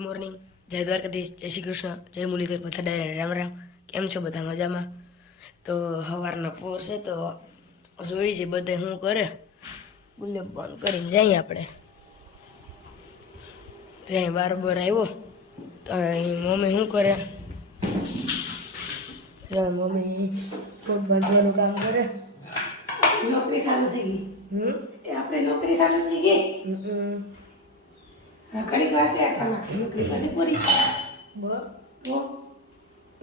Morning. જય દ્વારકાધીશ જય શ્રી કૃષ્ણ જય મુરલીધર. બધા ડાયરા રામ રામ. કેમ છો બધા મજામાં? તો સવારનો પોર છે તો જોઈ છે બધે શું કરે. ગુલ્લે બંધ કરીને જઈએ આપણે. જઈ બારબર આવ્યો. તો મમ્મી શું કરે? મમ્મી કોટ બાંધવાનું કામ કરે. નોકરી ચાલુ થઈ ગઈ. હમ? આપણે નોકરી ચાલુ થઈ ગઈ? હમ. ઘણી પાસે પાસે પૂરી.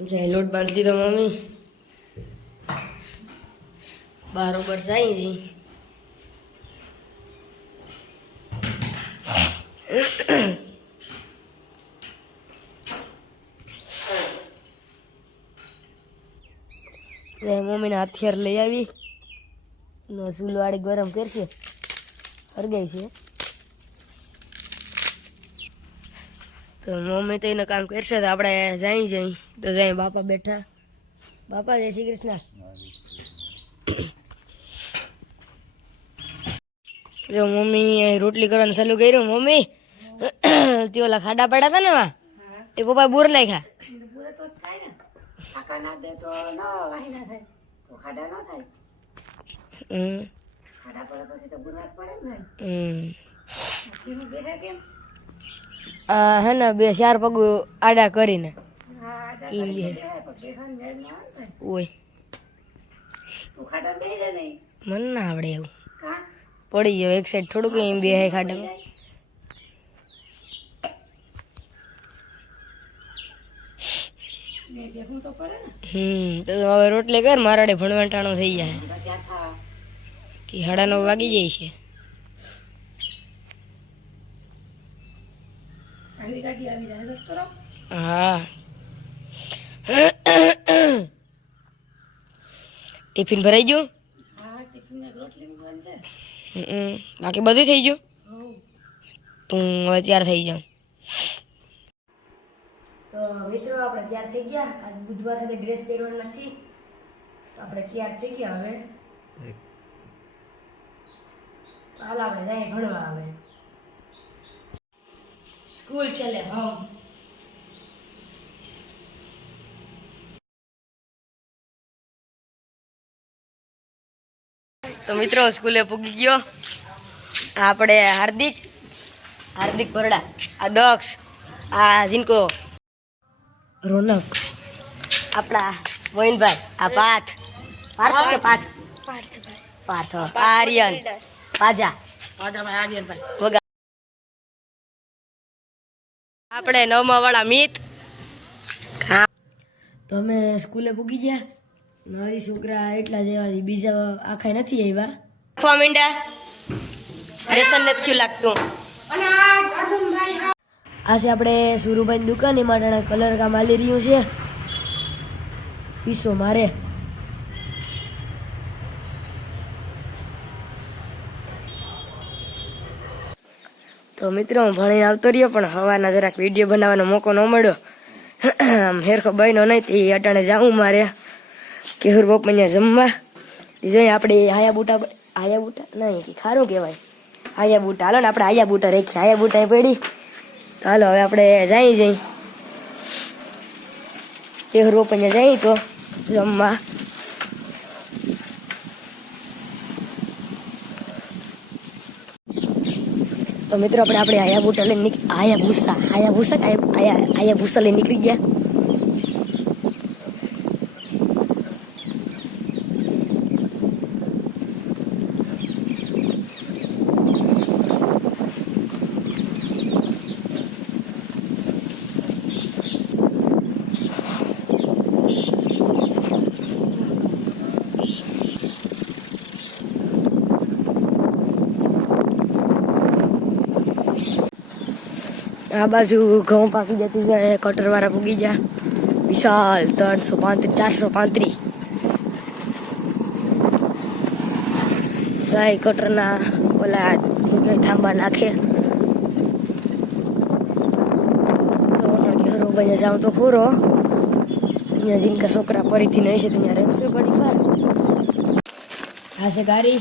તો લોટ બાંધી તો મમ્મી. બરોબર સાઈ જઈ જય મમ્મીને હથિયાર લઈ આવી. નો ચૂલો ગરમ કરશે. હરગાઈ છે. તો મમ્મી તો એનું કામ કરશે તો આપણે જાય જઈ તો જાય બાપા બેઠા. બાપા જય શ્રી કૃષ્ણ. જો મમ્મી અહીં રોટલી કરવાનું ચાલુ કર્યું મમ્મી. તે ઓલા ખાડા પડ્યા હતા ને એમાં? એ પપ્પા બોર નાખ્યા. હમ. ખાડા પડે પછી તો ગુરવાસ પડે ને હમ. બેહે કેમ? આ હે ને બે ચાર પગ આડા કરીને. એમ બે. ઓય. ખાડા મને ના આવડે એવું. પડી ગયો એક સાઈડ થોડુંક એમ બે પડે ને. હમ તો હવે રોટલી કર મારાડે ભણવાટાણો થઈ જાય. કે હાડા નવ વાગી જાય છે. આવી ગાડી આવી જાય. કરો હા. ટિફિન ભરાઈ ગયું? હા ટિફિન ને રોટલી બી છે. હમ. બાકી બધું થઈ ગયું? હો તું હવે તૈયાર થઈ જાઉં. તો મિત્રો આપણે તૈયાર થઈ ગયા. આજ બુધવાર સાથે ડ્રેસ પહેરવાનો નથી. તો આપણે તૈયાર થઈ ગયા હવે. હાલ આપણે જાય ભણવા હવે. સ્કૂલ चले हम તો મિત્રો સ્કૂલે પૂગી ગયો. આપણે હાર્દિક હાર્દિક પરડા આ દક્ષ આ જીનકો રોનક આપણા મોહિનભાઈ આ પાથ પાર્થ કે પાથ પાર્થ આર્યન પાજા. વગા આપણે નવમા વાળા મિત. તો અમે સ્કૂલે પૂગી ગયા? મારી છોકરા એટલા જેવા બીજા આખા નથી આવ્યા. લખવા માંડ્યા. રેશન નથી લાગતું. આ છે આપણે સુરુભાઈ દુકાન એમાં ટાણે કલર કામ આલી રહ્યું છે. પીસો મારે. તો મિત્રો, હું ભણીને આવતો રહ્યો, પણ હવાના જરાક વીડિયો બનાવવાનો મોકો ન મળ્યો. આમ હેરખો બહેનો નહીં તે અટાણે જાઉં મારે. કેહુર બપૈયા જમવા. તે જોઈએ આપણે હાયા બુટા હાયા બુટા, નહીં કે ખારું કહેવાય. હાયા બુટા, હાલો ને આપણે આયા બુટા રાખીએ હાયા બુટા પડી. તો હાલો, હવે આપણે જઈ. જઈ કેહુર બપૈયા જઈ તો જમવા. તો મિત્રો આપણે આપણે આયા બુટા આયા ભૂસા આયા ભૂસા આયા આયા આયા ભૂસા લઈને નીકળી ગયા? આ બાજુ ઘઉં પાકી જતી છે કટર વાળા પૂગી ગયા. વિશાલ ત્રણસો પાંત્રીસ, ચારસો પાંત્રીસ. સાય કટરના ઓલા થાંભા નાખે. તો બને જાઉં તો ખોરો. અહીંયા જીનકા છોકરા ફરીથી નહીં છે, ત્યાં રમશે પડી વાર. આ છે, ગાડી.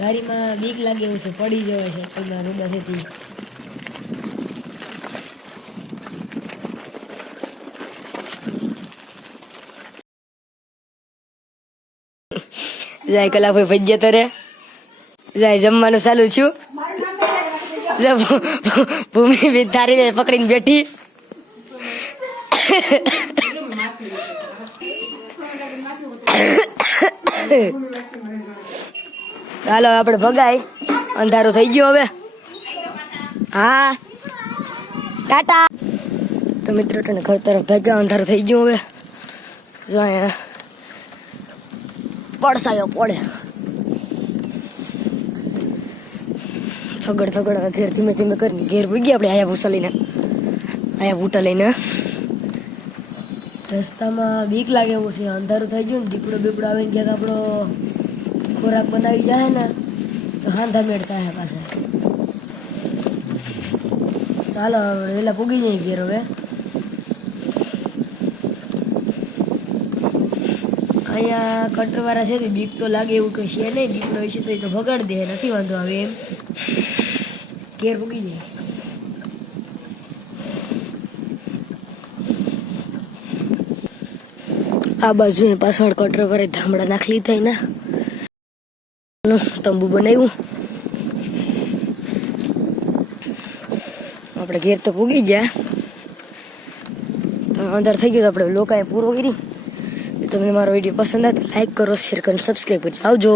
ગાડીમાં બીક લાગે એવું છે, પડી જવાય છે જાય કલા ભાઈ ભજ્યા તો રે જાય જમવાનું ચાલુ છું ભૂમિ બી તારી લે, પકડીને બેઠી. ચાલો આપણે ભગાય. અંધારું થઈ ગયું હવે. હા. ટાટા. તો મિત્રો, તને ઘર તરફ ભાગ્યા અંધારું થઈ ગયું હવે. જો પડસાયો પડે. થગડ થગડ ઘેર ધીમે ધીમે કરીને ઘેર ગયા આપણે આયા ભૂસા લઈને આયા બૂટા લઈને. રસ્તામાં બીક લાગે એવું છે. અંધારું થઈ ગયું ને દીપડો બીપડો આવીને ક્યાંક આપણો ખોરાક બનાવી જાય ને, તો હાંધા મેળતા હે પાસે ચાલો, હવે વેલા પૂગી જાય ઘેર હવે. અહીંયા કટરવાળા છે ને, બીક તો લાગે એવું કઈ છે નહીં. દીપડો છે તો એ તો ભગાડી દે, નથી વાંધો આવે એમ. ઘેર પૂગી જાય. આ બાજુ એ પાછળ કટર કરે ધામડા નાખી લીધા નું તંબુ બનાવ્યું. આપણે ઘેર તો પૂગી ગયા. અંદર થઈ ગયો તો આપણે લોકાએ પૂરો કરી. તમને મારો વીડિયો પસંદ આવે તો લાઈક કરો શેર કરો સબસ્ક્રાઈબ કરજો આવજો.